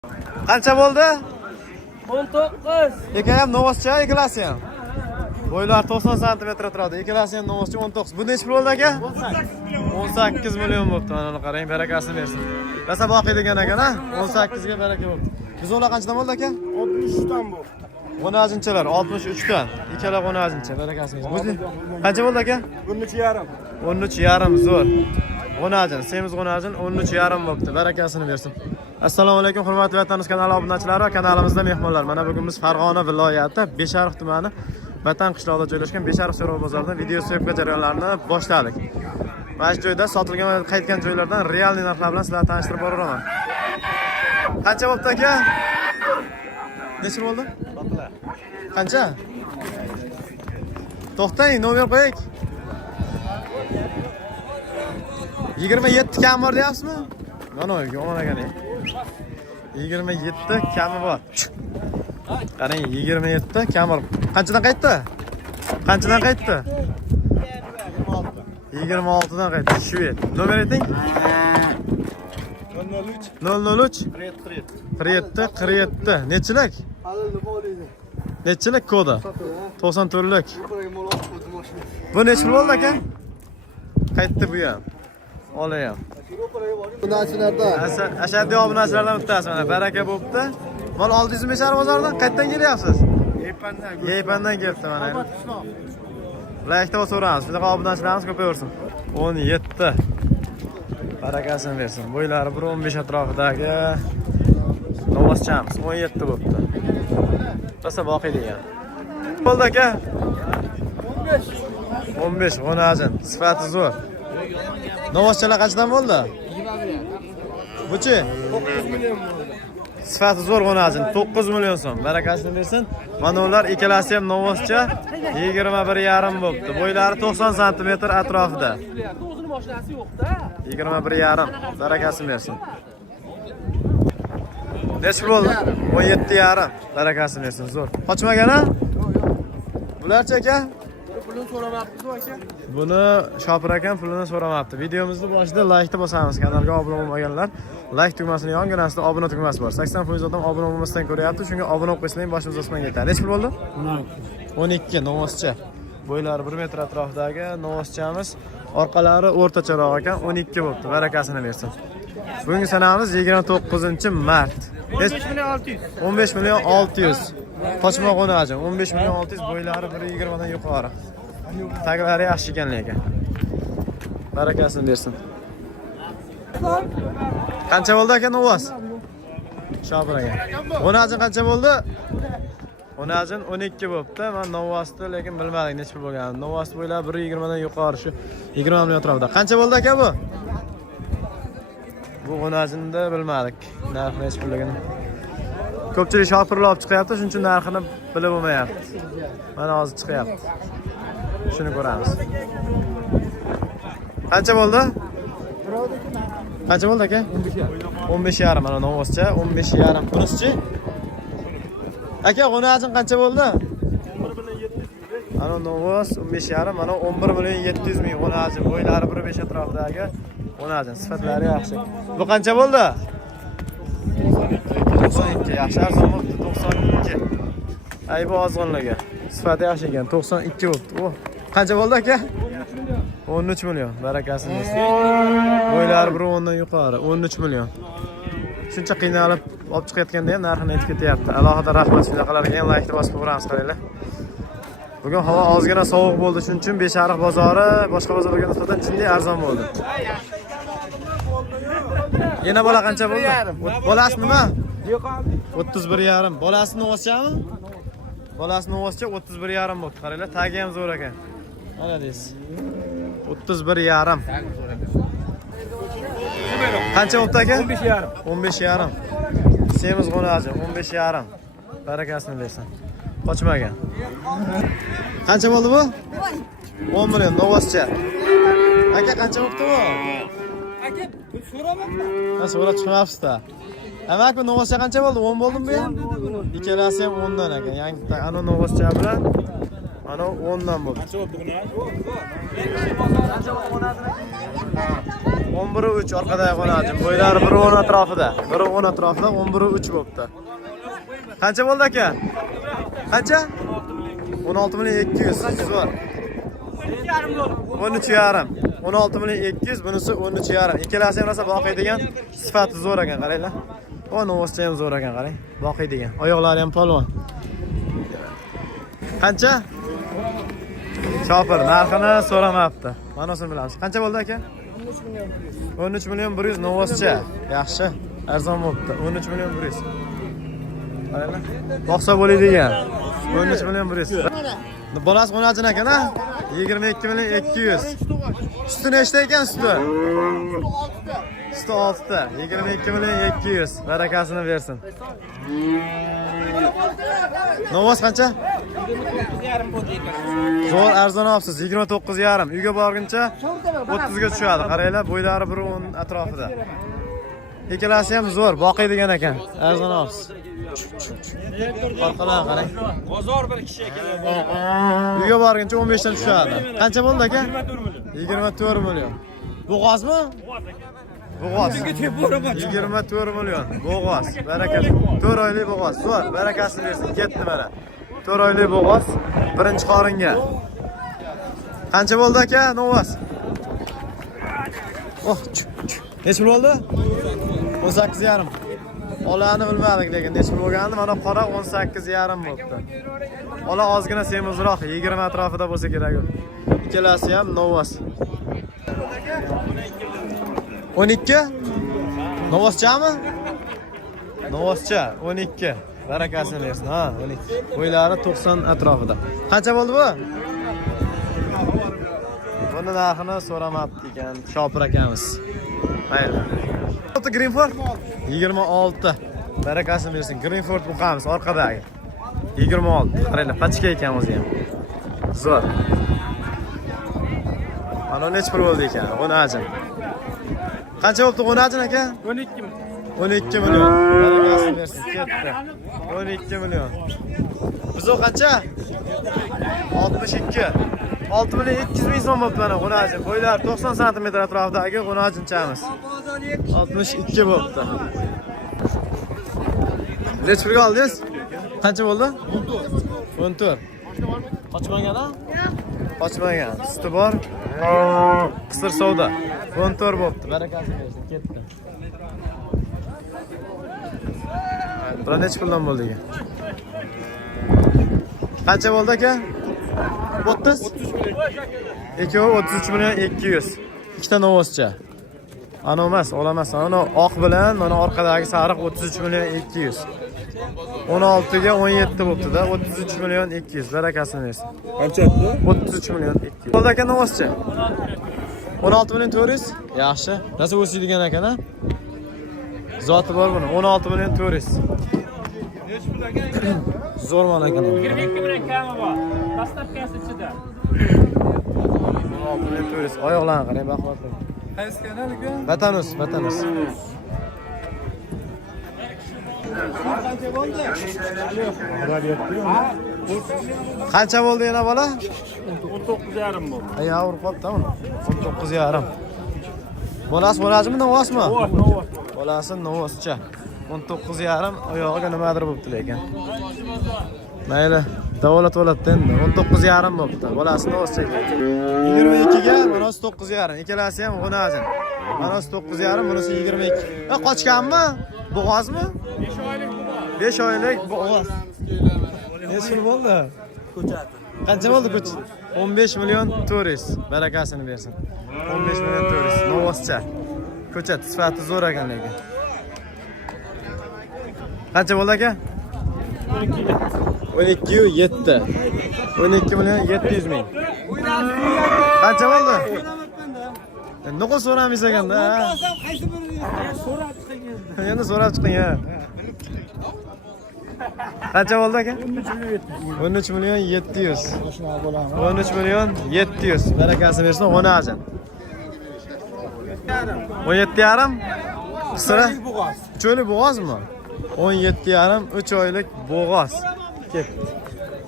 Qancha bo'ldi? 19. Aka ham novoscha, ikkalasi ham. Bo'ylar 90 sm turadi. Ikkalasi ham novoscha 19. Bu necha pul bo'ldi aka? 18 million bo'pti. Mana qarang, barakasini bersin. Rasa boqiy degan ekan-a? 18 ga baraka bo'pti. Buzoqlar qanchadan bo'ldi aka? 63 dan bu. G'onajinchalar 63 dan. Ikkala g'onajincha barakasini bersin. Qancha bo'ldi aka? 13,5. 13,5 zo'r. G'onajin, semiz g'onajin 13,5 bo'pti. Barakasini bersin. Assalomu alaykum hurmatli vatandosh kanali obunachilari va kanalimizda mehmonlar. Mana bugun biz Farg'ona viloyati Beshariq tumani Vatan qishlog'ida joylashgan Beshariq So'rov bozoridan video syomka jarayonlarini boshladik. Mana shu joyda sotilgan va qaytgan joylardan realniy narxlar bilan sizlarni tanishtirib boraman. Qancha bo'pti aka? Necha bo'ldi? Qancha? To'xtang, nomer qo'ying. 27 kam bor deyapsizmi? Mana yomon ekan. 27 kami bor. Qarang, 27 kam bor. Qanchadan qaytdi? Qanchadan qaytdi? 26 dan qaytdi. Shved. Nomer ayting. 003 47 Nechilik? Nechilik ko'di? 94lik. Bu necha pul bo'ldi aka? Qaytdi bu ham. Olayam. Bunachilardan. Ashaddiy obunachilardan bittasi mana baraka bo'pti. Mana oldingiz Beshariq bozoridan qayerdan kelyapsiz? Yeypandan kelibdi mana. Laykda so'ramiz. Shunaqa obunachilarimiz ko'paversin. 17. Barakasini bersin. Bo'ylari 1.15 atrofidagi novoschamiz 17 bo'pti. Rosa boqiy degan. Bo'ldi aka? 15 g'onajin. Sifati zo'r. Novoschalar qanchadan bo'ldi? 21. Buchi? 9 million bo'ldi. Sifati zo'r g'onajin 9 million so'm. Barakasini bersin. Mana ular ikkalasi ham novoscha 21,5 bo'pti. Bo'ylari 90 sm atrofida. O'zini mashinasi yo'q-da. 21,5. Barakasini bersin. Necha bo'ldi? 17,5. Barakasini bersin, zo'r. Qochmagan-a? Bularchi aka? Pulini so'ramabsiz aka. Buni Shopir akam pulini so'ramabdi. Videomizni boshida like bosamiz. Kanalga obuna bo'lmaganlar like tugmasini yonginasida obuna tugmasi bor. 80% odam obuna bo'lmasdan ko'ryapti. Shunga obuna bo'lib qo'ysang boshimiz osmonga yetadi. Necha pul bo'ldi? 12 novoscha. Bo'ylari 1 metr atrofidagi novoschamiz. Orqalari o'rtacharoq ekan, 12 bo'pti. Barakasini bersin. Bugungi sanamiz 29-mart. 15 million 600. 15 million 600. Qochma g'onajin 15 million 600, bo'ylari 1.20 dan yuqori. Taglari yaxshi ekan lekin. Barakasini bersin. Qancha bo'ldi aka novos? Shopir aka. G'onajin qancha bo'ldi? G'onajin 12 bo'pti. Men novosni lekin bilmadik necha pul bo'lganini. Novos bo'ylari 1.20 dan yuqori, shu 20 million atrofida. Qancha bo'ldi aka bu? Bu g'onajinni bilmadik. Narxi necha pulligini. Ko'pchilik shopirlar olib chiqyapti, shuning uchun narxini bilib bo'lmayapti. Mana hozir chiqyapti. Shuni ko'ramiz. Qancha bo'ldi? Qancha bo'ldi aka? 15,5 mana novoscha 15,5. Bunisi-chi? Aka, g'onajin qancha bo'ldi? 1 million 700. Mana novos 15,5, mana 11 million 700 ming g'onajin. Bo'ylari 1.5 atrofidagi g'onajin. Sifatlari yaxshi. Bu qancha bo'ldi? 92. Yaxshi arzon bo'pti. 92. Ay bu ozg'inlarga. Sifati yaxshi ekan. 92 bo'pti. O, qancha bo'ldi aka? 13 million. Barakasini bersin. Bo'ylari 1.10 dan yuqori. 13 million. Shuncha qiynalib olib chiqayotganda ham narxini aytib ketyapti. Alohida rahmat shunaqalarga ham like bosib qo'yamiz qaranglar. Bugun havo ozgina sovuq bo'ldi, shuning uchun Beshariq bozori boshqa bozorlarga nisbatan jiddiy arzon bo'ldi. Yana bola qancha bo'ldi? Bolasi nima? 31,5. Bolasi novoschami? Bolasi novoscha 31,5 bo'ldi. Qaranglar, tagi ham zo'r ekan. Mana deysiz. 31,5. Qancha bo'pti aka? 15,5. 15,5. Semiz g'onajin 15,5. Barakasini bersin. Qochmagan. Qancha bo'ldi bu? 10 million novoscha. Aka qancha bo'pti bu? Aka, so'ramabman. Ha, so'rab chiqmabsiz-da. Demak bu novoscha qancha bo'ldi? 10 bo'ldimi bu ham? Ikkalasi ham 10 dan ekan. Yangi ana novoscha bilan Mana 10 dan bo'ldi. Qancha bo'ldi buni? 11.3 orqadagi qonajim. Bo'ylari 1.10 atrofida. 1.10 atrofida 11.3 bo'libdi. Qancha bo'ldi aka? Qancha? 16.200 siz bor. 13.5. 16.200 bunisi 13.5. Ikkalasi ham rosa boqiydigan sifati zo'r ekan, qaranglar. O, novoscha ham zo'r ekan, qarang. Boqiydigan. Oyoqlari ham polvon. Qancha? Chopir narxini so'ramabdi. Mana shuni bilamiz. Qancha bo'ldi aka? 13 million 100 novoscha. Yaxshi. Arzon bo'libdi. 13 million 100. Qaranglar. Boqsa bo'ladigan. 13 million 100. Bolasi qo'najin ekan-a? 22 million 200. Suti nechta ekan suti? Suti 6 ta. 22 million 200. Barakasini bersin. Novos qancha? 29.5 bo'ldi ekan. Zo'r arzon olibsiz. 29.5. Uyga borguncha 30 ga tushadi. Qaranglar, bo'ylari 1.10 atrofida. Ikkalasi ham zo'r, boqiydigan ekan. Arzon olibsiz. Orqalarga qarang. Bozor bir kishi ekan. Uyga borguncha 15 dan tushadi. Qancha bo'ldi aka? 24 million. Bo'g'ozmi? Bo'g'oz. 24 million. Bo'g'oz. Barakasi. 4 oylik bo'g'oz. Zo'r, barakasini bersin. Ketdi mana. 4 oylik bo'g'oz. Birinchi qoringa. Qancha bo'ldi aka? Novas. Oh, nech pul bo'ldi? 18.5. Olani bilmadik lekin nech pul bo'lganini mana qora 18.5 bo'libdi. Ola ozgina semizroq 20 atrofida bo'lsa kerak. Ikkalasi ham Novas. 12? Novoschami? Novoscha 12. Barakasini bersin. Ha, 12. Bo'ylari 90 atrofida. Qancha bo'ldi bu? Buni narxini so'ramabdi ekan Shopir akamiz. Mayli. Greenford 26. Barakasini bersin. Greenford buqamiz orqadagi. 26. Qaranglar, pachka ekan o'zi ham. Zo'r. Mana nech pul bo'ldi ekan? Qo'najin. Qancha bo'libdi qo'najin aka? 12 million. 12 million. Barakasini bersin. Ketdi. 12 million. Bizo qancha? 62. 6 million 200 ming so'm bo'libdi mana qo'najin. Bo'ylari 90 sm atrofidagi qo'najinchamiz. 62 bo'libdi. Nech pulga oldingiz? Qancha bo'ldi? 14. Qochmagan-a? Qochmagan. Suti bor. Qisir savdo. 14 bo'libdi. Barakasi bersin. Ketdi. Bular nech puldan bo'ldi ekan? Qancha bo'ldi aka? 30? Ikkovi 33 million 200. Ikkita novoscha. Ana emas, olamas. Ana oq bilan mana orqadagi sariq 33 million 200. 16 ga 17 bo'libdi-da, 33 million 200. Barakasini bersin. Qancha bu? 33 million 200. Bo'ldi aka novoscha. 16 million 400. Yaxshi. Nasib o'siydigan ekan-a? Zoti bor buni. 16 million 400. Zo'r mana ekan. 22 million kami bor. Dastavkasi ichida. 16 million 400. Oyoqlarni qarang, baquvvat. Qaysi kanal ekan? Vatanus. Qancha bo'ldi? Qancha bo'ldi yana bola? 19.5 bo'ldi. Ay, avr qoldi uni. 19.5. Bolasi bo'ladimi, novosmi? Novos. Bolasi novoscha. 19.5 oyog'iga nimadir bo'pti lekin. Mayli, davolat bo'ladi endi. 19.5 bo'pti. Bolasi novoscha. 22 ga, bunisi 9.5. Ikkalasi ham g'unajin. Bunisi 9.5, bunisi 22. Qochganmi? Bo'g'ozmi? 5 oylik bo'g'oz. 5 oylik bo'g'oz. Nech pul bo'ldi? Ko'chati. Qancha bo'ldi ko'ch? 15 million 400. Barakasini bersin. 15 million 400. Novoscha. Ko'chat sifati zo'r ekan lekin. Qancha bo'ldi aka? 12.7. 12 million 700 ming. Qancha bo'ldi? Nima so'ramaysiz ekanda? Qaysi birini so'rab chiqing. Endi so'rab chiqing ha. Qancha bo'ldi aka? 13 million 700. 13 million 700. Barakasini bersin, o'najin. 17.5. Qisira? Cho'li bo'g'ozmi? 17.5, 3 oylik bo'g'oz. Ketdi.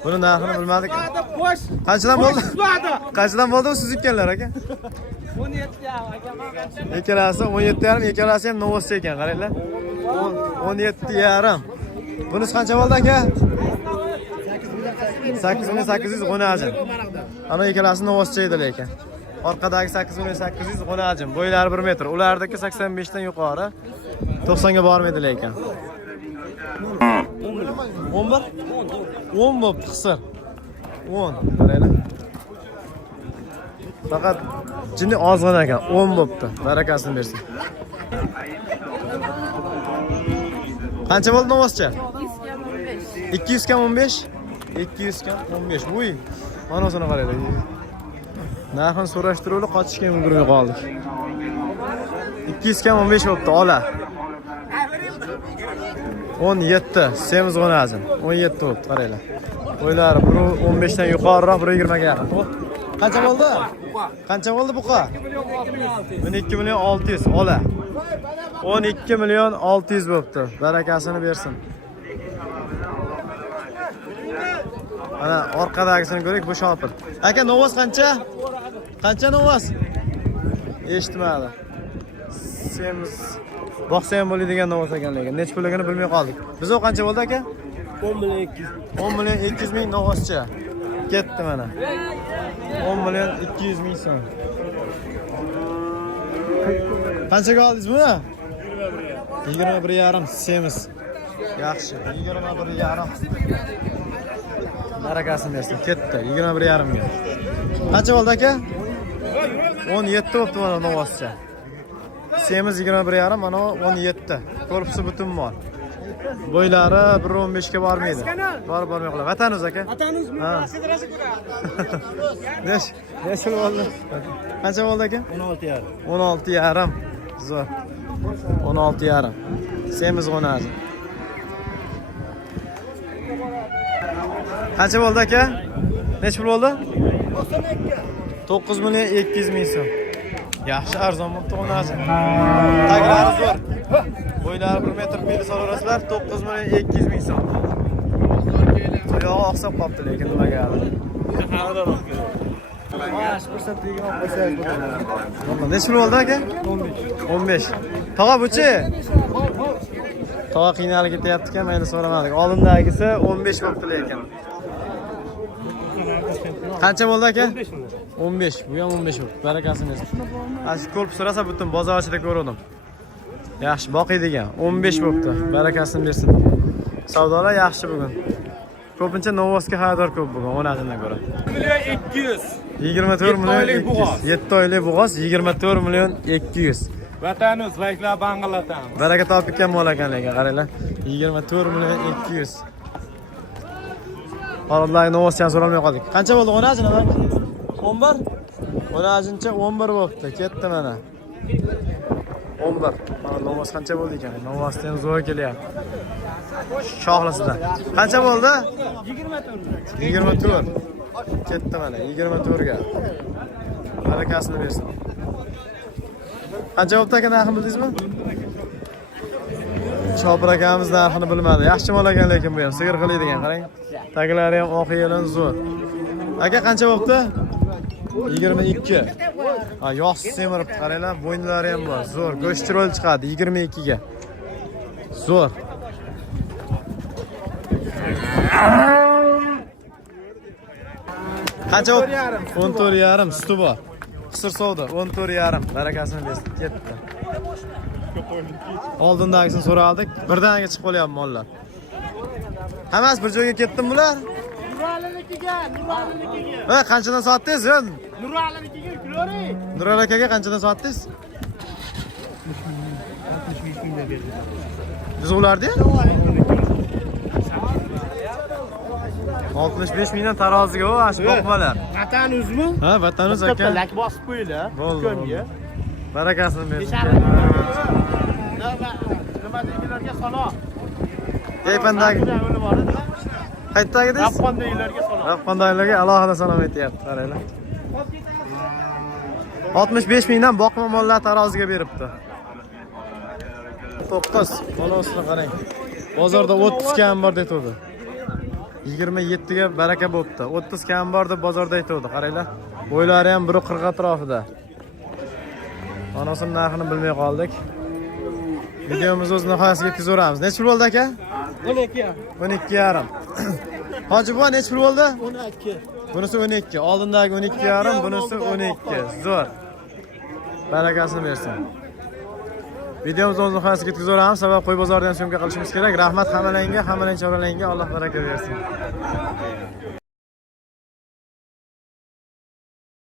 Buni narxini bilmadik. Boş. Qanchadan bo'ldi? Ularda. Qanchadan bo'ldi siz yutganlar aka? 17 ya. Aka Ikkalasi 17,5, ikkalasi ham novoscha ekan, qaranglar. 17,5. Bunisi qancha bo'ldi aka? 8800 g'unajin. Ana ikkalasi novoscha edi lekin. Orqadagi 8800 g'unajin. Bo'ylari 1 metr. Ulardagi 85 dan yuqori. 90 ga bormaydi lekin. 11? 10 bo'pti qisir. 10. Qaranglar. Faqat jini ozg'in ekan. 10 bo'pti. Barakasini bersin. Qancha bo'ldi novoscha? 200 kam 15. 200 kam 15. Voy. Mana shuni qaranglar. Narxini so'rashtiruvli qochishga ulgurmay qoldik. 200 kam 15 bo'pti, ola. 17, semiz g'onazin. 17 bo'pti, qaranglar. Bo'ylari 15 dan yuqoriroq, 120 ga yaqin. Qancha bo'ldi? Qancha bo'ldi buqa? 12 million 600, ola. 12 million 600 bo'pti. Barakasini bersin. Ana orqadagisini ko'rak, bu shopir. Aka, novos qancha? Qancha novos? Eshitmadi. Semiz boqsa ham bo'ladigan novos ekan lekin. Nech pulligini bilmay qoldik. Biz o qancha bo'ldi aka? 10 million 200. 10 million 200 ming novoscha. Ketdi mana. 10 million 200 ming so'm. Qanchaga oldingiz buni? 21,5 semiz. Yaxshi. 21,5. Barakasini bersin. Ketdi. 21,5 ga. Qancha bo'ldi aka? 17 bo'pti mana novoscha. Semiz 21,5, mana 17. Korpusi butun mol. Bo'ylari 1.15 ga bormaydi. Bormay qoladi. Vatanimiz aka? Vatanimizmi? Ha. Necha bo'ldi? Qancha bo'ldi aka? 16,5. 16,5. Zo'r. 16,5. Semiz g'onazi. Qancha bo'ldi aka? Necha pul bo'ldi? 9 million 200 ming so'm. Yaxshi arzon bo'pti g'onazi. Taglari zo'r. Bo'ylari 1 metr beli solarasizlar, 9 million 200 ming so'm. Oyog'i oqsab qolibdi lekin nimaga hali. Maash ko'rsatuvga olib qo'ysangiz bo'ladi. Necha pul bo'ldi aka? 15. Tog'a buchi? Tog'a qiynalib ketyapti-ku, mayli so'ramadik. Oldindagisi 15 bo'pti lekin. Qancha bo'ldi aka? 15. Bu ham 15 bo'pti. Barakasini bersin. Aslida korpus surasa butun bozor ichida ko'rdim. Yaxshi boqiydigan. 15 bo'pti. Barakasini bersin. Savdolar yaxshi bugun. Ko'pincha Novosga xaridor ko'p bugun, 10dan ko'ra. 24 million 24 million 200. 200. 7 oylik bo'g'oz 24 million 200. Vatanimiz vayklar banglatamiz. Baraka topgan mol ekan lekin, qaranglar. 24 million 200. Hozirlar Novosdan so'ralmay qoldik. Qancha bo'ldi 10 aka? 11. 10-chi 11 bo'pti. Ketdi mana. 11. Mana Novos qancha bo'ldi ekan? Novosdan zo'r kelyapti. Shoxlasida. Qancha bo'ldi? 24. 24. Ketdi mana 24 ga. Barakasini bersin. Qancha bo'pti aka, narxini bildingizmi? Chopir akamiz narxini bilmadi. Yaxshi mol ekan lekin bu ham sigir qiladigan, qarang. Taglari ham oq yelan zo'r. Aka qancha bo'pti? 22. Ha, yosh semirib qaranglar, bo'ynlari ham bor. Zo'r, go'shtirol chiqadi 22 ga. Zo'r. Qancha bo'pti? 14,5 suti bor. Qisir savdo 14,5. Barakasini bersin. Ketdi. Oldindagisini so'raldik. Birdaniga chiqib qolyapti mollar. Hammasi bir joyga ketdim bular. Nuralinikiga. Ha, qanchadan sotdingiz? Nuralinikiga kulori. Nural akaga qanchadan sotdingiz? 65 mingga berdi. Biz ularni 65 mingdan taroziga o, ash boqmalar. Vatanimizmi? Ha, vatanimiz aka. Lak bosib qo'yinglar. Bo'ldi. Barakasini bersin. Nima deylarga salom. Kayfandagi. Qaytdagidingiz? Afg'ondagilarga salom. Afg'ondagilarga alohida salom aytyapti, qaranglar. 65 mingdan boqma mollar taroziga beribdi. 9. Mana o'sini qarang. Bozorda 30 kam bor deb turdi. 27 ga baraka bo'pti. 30 kam bor deb bozorda aytuvdi. Qaranglar. Bo'ylari ham 1.40 atrofida. Onasining narxini bilmay qoldik. Videomizni o'z nihoyasiga yetkazaveramiz. Necha pul bo'ldi aka? 12. 12,5. Hoji buva necha pul bo'ldi? 12. Bunisi 12. Oldindagi 12,5, bunisi 12. Zo'r. Barakasini bersin. Videomizni o'z nihoyasiga yetkazaveramiz. Sabab qo'y bozoridan syomka qilishimiz kerak. Rahmat hammalarga, hammaning choralariga. Alloh baraka bersin.